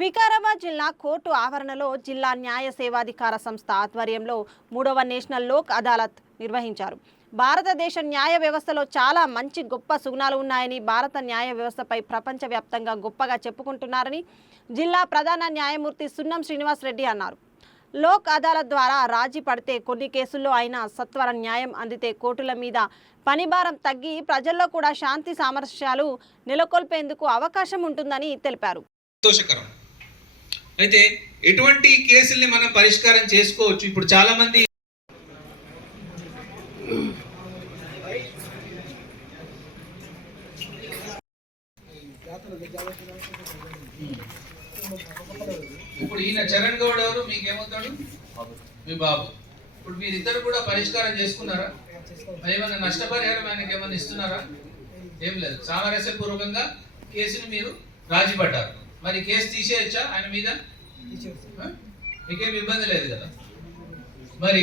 వికారాబాద్ జిల్లా కోర్టు ఆవరణలో జిల్లా న్యాయ సేవాధికార సంస్థ ఆధ్వర్యంలో 3వ నేషనల్ లోక్ అదాలత్ నిర్వహించారు. భారతదేశ న్యాయ వ్యవస్థలో చాలా మంచి గొప్ప సుగుణాలు ఉన్నాయని, భారత న్యాయ వ్యవస్థపై ప్రపంచవ్యాప్తంగా గొప్పగా చెప్పుకుంటున్నారని జిల్లా ప్రధాన న్యాయమూర్తి సున్నం శ్రీనివాస్ రెడ్డి అన్నారు. లోక్ అదాలత్ ద్వారా రాజీ పడితే కొన్ని కేసుల్లో అయినా సత్వర న్యాయం అందితే కోర్టుల మీద పనిభారం తగ్గి ప్రజల్లో కూడా శాంతి సామరస్యాలు నెలకొల్పేందుకు అవకాశం ఉంటుందని తెలిపారు. సంతోషకరం. అయితే ఎటువంటి కేసుల్ని మనం పరిష్కారం చేసుకోవచ్చు. ఇప్పుడు చాలా మంది ఇప్పుడు ఈయన చరణ్ గౌడ్ ఎవరు, మీకేమవుతాడు? మీ బాబు. ఇప్పుడు మీరిద్దరు కూడా పరిష్కారం చేసుకున్నారా? ఏమైనా నష్టపరిహారం ఆయనకి ఏమైనా ఇస్తున్నారా? ఏం లేదు. సామరస్యపూర్వకంగా కేసుని మీరు రాజీ పడ్డారు. మరి కేసు తీసేయచ్చా ఆయన మీద? మీకేం ఇబ్బంది లేదు కదా. మరి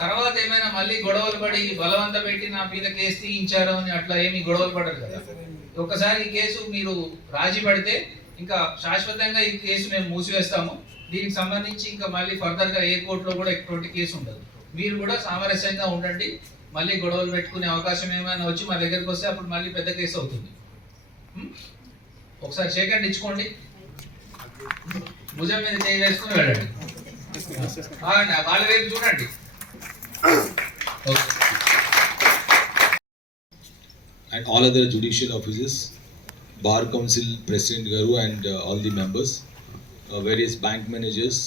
తర్వాత ఏమైనా మళ్ళీ గొడవలు పడి బలవంత పెట్టి నా మీద కేసు తీయించారు అని అట్లా ఏమి గొడవలు పడరు కదా. ఒక్కసారి ఈ కేసు మీరు రాజీ పడితే ఇంకా శాశ్వతంగా ఈ కేసు మేము మూసివేస్తాము. దీనికి సంబంధించి ఇంకా మళ్ళీ ఫర్దర్గా ఏ కోర్టులో కూడా ఎటువంటి కేసు ఉండదు. మీరు కూడా సామరస్యంగా ఉండండి. మళ్ళీ గొడవలు పెట్టుకునే అవకాశం ఏమైనా వచ్చి మా దగ్గరికి వస్తే అప్పుడు మళ్ళీ పెద్ద కేసు అవుతుంది. ఒకసారి షేక్ ఇచ్చుకోండి, భుజం మీద చేయి వేసుకుని వెళ్ళండి. వాళ్ళ వైపు చూడండి. And all other judicial officers, Bar Council President Garu and all the members, various bank managers,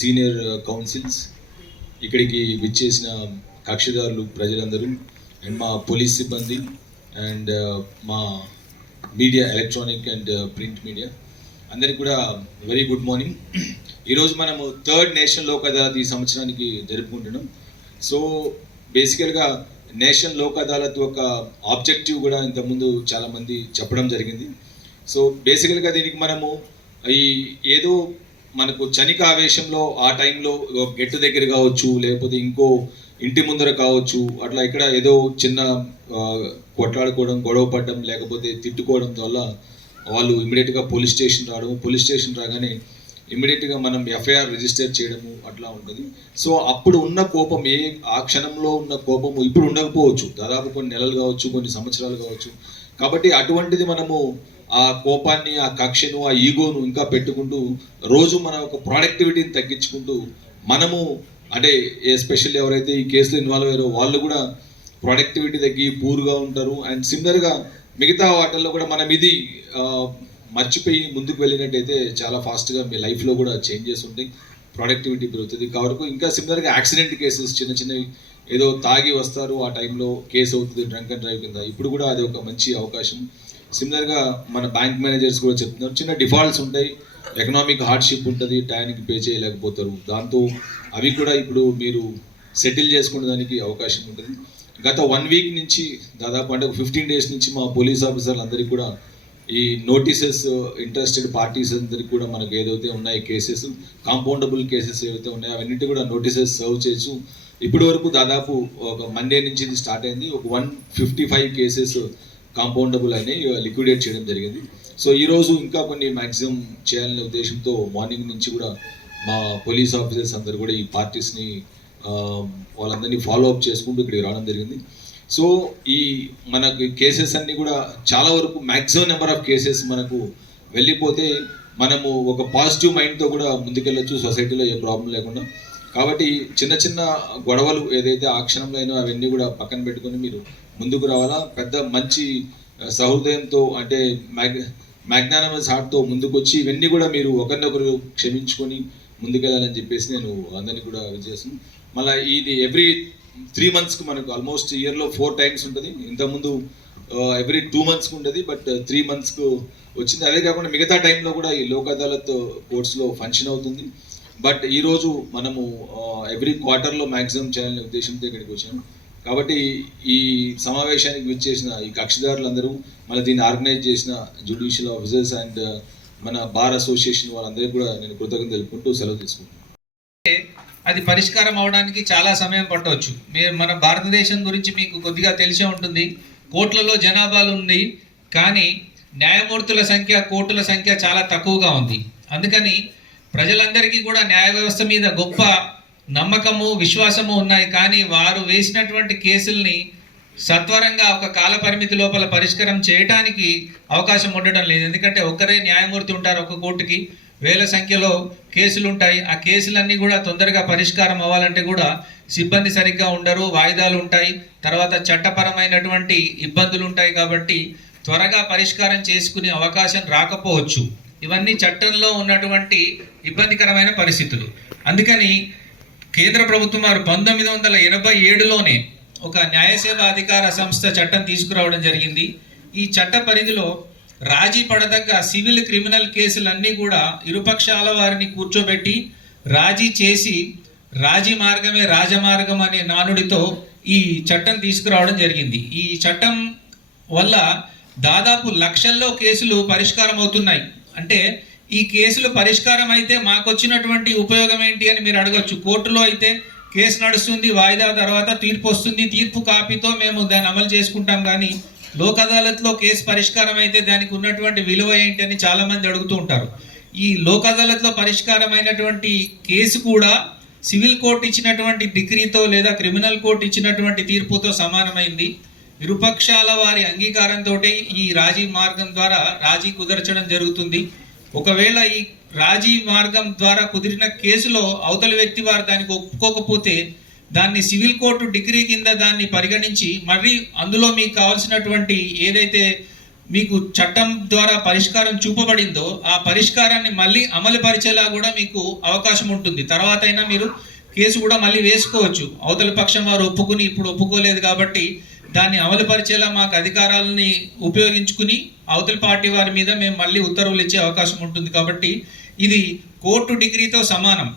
senior councils, ఇక్కడికి విచ్చేసిన కక్షిదారులు ప్రజలందరూ, అండ్ మా పోలీస్ సిబ్బంది, అండ్ మా media, electronic and print media అందరికి కూడా వెరీ గుడ్ మార్నింగ్. ఈరోజు మనము 3rd నేషనల్ లోక్ అదాలత్ ఈ సంవత్సరానికి జరుపుకుంటున్నాం. సో బేసికల్గా నేషనల్ లోక్ అదాలత్ ఒక ఆబ్జెక్టివ్ కూడా ఇంతకుముందు చాలామంది చెప్పడం జరిగింది. సో బేసికల్గా దీనికి మనము ఏదో మనకు చనిక ఆవేశంలో ఆ టైంలో గెట్టు దగ్గర కావచ్చు, లేకపోతే ఇంకో ఇంటి ముందర కావచ్చు, అట్లా ఇక్కడ ఏదో చిన్న కొట్లాడుకోవడం, గొడవ పడడం, లేకపోతే తిట్టుకోవడం వల్ల వాళ్ళు ఇమీడియట్గా పోలీస్ స్టేషన్ రావడము, పోలీస్ స్టేషన్ రాగానే ఇమీడియట్గా మనం ఎఫ్ఐఆర్ రిజిస్టర్ చేయడము అట్లా ఉంటుంది. సో అప్పుడు ఉన్న కోపం, ఆ క్షణంలో ఉన్న కోపము ఇప్పుడు ఉండకపోవచ్చు, దాదాపు కొన్ని నెలలు కావచ్చు, కొన్ని సంవత్సరాలు కావచ్చు. కాబట్టి అటువంటిది మనము ఆ కోపాన్ని, ఆ కక్షను, ఆ ఈగోను ఇంకా పెట్టుకుంటూ రోజు మన ఒక ప్రొడక్టివిటీని తగ్గించుకుంటూ మనము అంటే ఎస్పెషల్లీ ఎవరైతే ఈ కేసులో ఇన్వాల్వ్ అయ్యారో వాళ్ళు కూడా ప్రొడక్టివిటీ తగ్గి పూర్గా ఉంటారు. అండ్ సిమిలర్గా మిగతా వాటిల్లో కూడా మనం ఇది మర్చిపోయి ముందుకు వెళ్ళినట్టయితే చాలా ఫాస్ట్గా మీ లైఫ్లో కూడా చేంజెస్ ఉంటాయి, ప్రొడక్టివిటీ పెరుగుతుంది. కాబట్టి ఇంకా సిమిలర్గా యాక్సిడెంట్ కేసెస్ చిన్న చిన్నవి ఏదో తాగి వస్తారు, ఆ టైంలో కేసు అవుతుంది డ్రంక్ అండ్ డ్రైవ్ కింద, ఇప్పుడు కూడా అది ఒక మంచి అవకాశం. సిమిలర్గా మన బ్యాంక్ మేనేజర్స్ కూడా చెప్తున్నారు, చిన్న డిఫాల్ట్స్ ఉంటాయి, ఎకనామిక్ హార్డ్షిప్ ఉంటుంది, టైంకి పే చేయలేకపోతారు, దాంతో అవి కూడా ఇప్పుడు మీరు సెటిల్ చేసుకునే దానికి అవకాశం ఉంటుంది. గత 1 వీక్ నుంచి దాదాపు అంటే 15 డేస్ నుంచి మా పోలీస్ ఆఫీసర్లు అందరికీ కూడా ఈ నోటీసెస్, ఇంట్రెస్టెడ్ పార్టీస్ అందరికీ కూడా మనకు ఏదైతే ఉన్నాయి కేసెస్, కాంపౌండబుల్ కేసెస్ ఏవైతే ఉన్నాయో అవన్నిటి కూడా నోటీసెస్ సర్వ్ చేసి ఇప్పటి వరకు దాదాపు ఒక మండే నుంచి ఇది స్టార్ట్ అయింది. ఒక 155 కేసెస్ కాంపౌండబుల్ అయినాయి, లిక్విడేట్ చేయడం జరిగింది. సో ఈరోజు ఇంకా కొన్ని మ్యాక్సిమం చేయాలనే ఉద్దేశంతో మార్నింగ్ నుంచి కూడా మా పోలీస్ ఆఫీసర్స్ అందరు కూడా ఈ పార్టీస్ని వాళ్ళందరినీ ఫాలో అప్ చేసుకుంటూ ఇక్కడికి రావడం జరిగింది. సో ఈ మనకి కేసెస్ అన్నీ కూడా చాలా వరకు మ్యాక్సిమం నెంబర్ ఆఫ్ కేసెస్ మనకు వెళ్ళిపోతే మనము ఒక పాజిటివ్ మైండ్తో కూడా ముందుకెళ్ళొచ్చు, సొసైటీలో ఏ ప్రాబ్లం లేకుండా. కాబట్టి చిన్న చిన్న గొడవలు ఏదైతే ఆ క్షణంలో అయినా అవన్నీ కూడా పక్కన పెట్టుకొని మీరు ముందుకు రావాలా. పెద్ద మంచి సహృదయంతో అంటే మ్యాగ్నానమస్ హార్ట్తో ముందుకు వచ్చి ఇవన్నీ కూడా మీరు ఒకరినొకరు క్షమించుకొని ముందుకెళ్ళాలని చెప్పేసి నేను అందరినీ కూడా విజేస్తాను. మళ్ళీ ఇది ఎవ్రీ 3 monthsకి మనకు ఆల్మోస్ట్ ఇయర్లో 4 times ఉంటుంది. ఇంతకుముందు ఎవ్రీ 2 monthsకి ఉండేది, బట్ 3 monthsకు వచ్చింది. అదే కాకుండా మిగతా టైంలో కూడా ఈ లోక్ అదాలత్ కోర్ట్స్లో ఫంక్షన్ అవుతుంది. బట్ ఈరోజు మనము ఎవ్రీ క్వార్టర్లో మ్యాక్సిమం చేయాలనే ఉద్దేశంతో ఇక్కడికి వచ్చాము. కాబట్టి ఈ సమావేశానికి విచ్చేసిన ఈ కక్షిదారులందరూ, మళ్ళీ దీన్ని ఆర్గనైజ్ చేసిన జ్యుడిషియల్ ఆఫీసర్స్ అండ్ మన బార్ అసోసియేషన్ వాళ్ళందరికీ కూడా నేను కృతజ్ఞతలు తెలుపుకుంటూ సెలవు తీసుకుంటున్నాను. అది పరిష్కారం అవడానికి చాలా సమయం పట్టవచ్చు. మన భారతదేశం గురించి మీకు కొద్దిగా తెలిసే ఉంటుంది. కోట్లలో జనాభాలు ఉంది, కానీ న్యాయమూర్తుల సంఖ్య, కోర్టుల సంఖ్య చాలా తక్కువగా ఉంది. అందుకని ప్రజలందరికీ కూడా న్యాయ వ్యవస్థ మీద గొప్ప నమ్మకము, విశ్వాసము ఉన్నాయి. కానీ వారు వేసినటువంటి కేసుల్ని సత్వరంగా ఒక కాల పరిమితి లోపల పరిష్కారం చేయడానికి అవకాశం ఉండడం లేదు. ఎందుకంటే ఒక్కరే న్యాయమూర్తి ఉంటారు, ఒక కోర్టుకి వేల సంఖ్యలో కేసులు ఉంటాయి. ఆ కేసులన్నీ కూడా తొందరగా పరిష్కారం అవ్వాలంటే కూడా సిబ్బంది సరిగ్గా ఉండరు, వాయిదాలు ఉంటాయి, తర్వాత చట్టపరమైనటువంటి ఇబ్బందులు ఉంటాయి. కాబట్టి త్వరగా పరిష్కారం చేసుకునే అవకాశం రాకపోవచ్చు. ఇవన్నీ చట్టంలో ఉన్నటువంటి ఇబ్బందికరమైన పరిస్థితులు. అందుకని కేంద్ర ప్రభుత్వం వారు 1987లోనే ఒక న్యాయసేవా అధికార సంస్థ చట్టం తీసుకురావడం జరిగింది. ఈ చట్ట పరిధిలో రాజీ పడదగ్గ సివిల్, క్రిమినల్ కేసులన్నీ కూడా ఇరుపక్షాల వారిని కూర్చోబెట్టి రాజీ చేసి, రాజీ మార్గమే రాజమార్గం అనే నానుడితో ఈ చట్టం తీసుకురావడం జరిగింది. ఈ చట్టం వల్ల దాదాపు లక్షల్లో కేసులు పరిష్కారం అవుతున్నాయి. అంటే ఈ కేసులు పరిష్కారం అయితే మాకు వచ్చినటువంటి ఉపయోగం ఏంటి అని మీరు అడగచ్చు. కోర్టులో అయితే కేసు నడుస్తుంది, వాయిదా తర్వాత తీర్పు వస్తుంది, తీర్పు కాపీతో మేము దాన్ని అమలు చేసుకుంటాం. కానీ లోక్ అదాలత్లో కేసు పరిష్కారం అయితే దానికి ఉన్నటువంటి విలువ ఏంటి అని చాలామంది అడుగుతూ ఉంటారు. ఈ లోక్ అదాలత్లో పరిష్కారమైనటువంటి కేసు కూడా సివిల్ కోర్టు ఇచ్చినటువంటి డిగ్రీతో లేదా క్రిమినల్ కోర్టు ఇచ్చినటువంటి తీర్పుతో సమానమైంది. ఇరుపక్షాల వారి అంగీకారంతో ఈ రాజీ మార్గం ద్వారా రాజీ కుదర్చడం జరుగుతుంది. ఒకవేళ ఈ రాజీ మార్గం ద్వారా కుదిరిన కేసులో అవతలి వ్యక్తి వారు దానికి ఒప్పుకోకపోతే దాన్ని సివిల్ కోర్టు డిగ్రీ కింద దాన్ని పరిగణించి మరి అందులో మీకు కావాల్సినటువంటి ఏదైతే మీకు చట్టం ద్వారా పరిష్కారం చూపబడిందో ఆ పరిష్కారాన్ని మళ్ళీ అమలు పరిచేలా కూడా మీకు అవకాశం ఉంటుంది. తర్వాత అయినా మీరు కేసు కూడా మళ్ళీ వేసుకోవచ్చు. అవతలి పక్షం వారు ఒప్పుకుని ఇప్పుడు ఒప్పుకోలేదు కాబట్టి దాన్ని అమలు పరిచేలా మాకు అధికారాలని ఉపయోగించుకుని అవతలి పార్టీ వారి మీద మేము మళ్ళీ ఉత్తర్వులు ఇచ్చే అవకాశం ఉంటుంది. కాబట్టి ఇది కోర్టు డిగ్రీతో సమానం.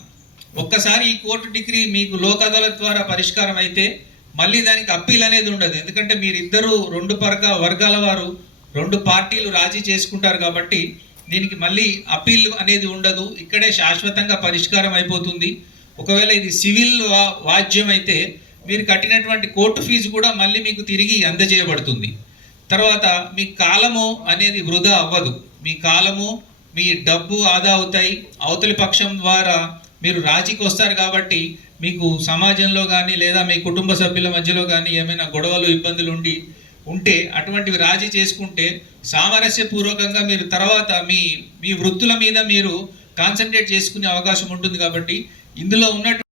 ఒక్కసారి ఈ కోర్టు డిగ్రీ మీకు లోక్ అదాలత్ ద్వారా పరిష్కారం అయితే మళ్ళీ దానికి అప్పీల్ అనేది ఉండదు. ఎందుకంటే మీరిద్దరూ రెండు వర్గాల వారు, రెండు పార్టీలు రాజీ చేసుకుంటారు కాబట్టి దీనికి మళ్ళీ అప్పీల్ అనేది ఉండదు. ఇక్కడే శాశ్వతంగా పరిష్కారం అయిపోతుంది. ఒకవేళ ఇది సివిల్ వాద్యం అయితే మీరు కట్టినటువంటి కోర్టు ఫీజు కూడా మళ్ళీ మీకు తిరిగి అందజేయబడుతుంది. తర్వాత మీ కాలము అనేది వృధా అవ్వదు. మీ కాలము, మీ డబ్బు ఆదా అవుతాయి. అవతలి పక్షం ద్వారా మీరు రాజీకి వస్తారు కాబట్టి మీకు సమాజంలో కానీ లేదా మీ కుటుంబ సభ్యుల మధ్యలో కానీ ఏమైనా గొడవలు, ఇబ్బందులు ఉంటే అటువంటివి రాజీ చేసుకుంటే సామరస్యపూర్వకంగా మీరు తర్వాత మీ వృత్తుల మీద మీరు కాన్సన్ట్రేట్ చేసుకునే అవకాశం ఉంటుంది. కాబట్టి ఇందులో ఉన్నటువంటి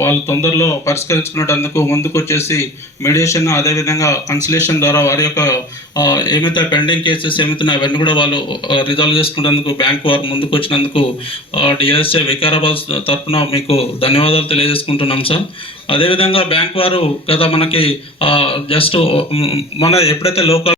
వాళ్ళు తొందరలో పరిష్కరించుకునేటందుకు ముందుకు వచ్చేసి మీడియేషన్, అదేవిధంగా కన్సలేషన్ ద్వారా వారి యొక్క ఏమైతే పెండింగ్ కేసెస్ ఏమవుతున్నాయో అవన్నీ కూడా వాళ్ళు రిజాల్వ్ చేసుకునేందుకు బ్యాంకు వారు ముందుకు వచ్చినందుకు డిఎస్ఏ వికారాబాద్ తరఫున మీకు ధన్యవాదాలు తెలియజేసుకుంటున్నాం సార్. అదేవిధంగా బ్యాంక్ వారు కదా మనకి జస్ట్ మన ఎప్పుడైతే లోకల్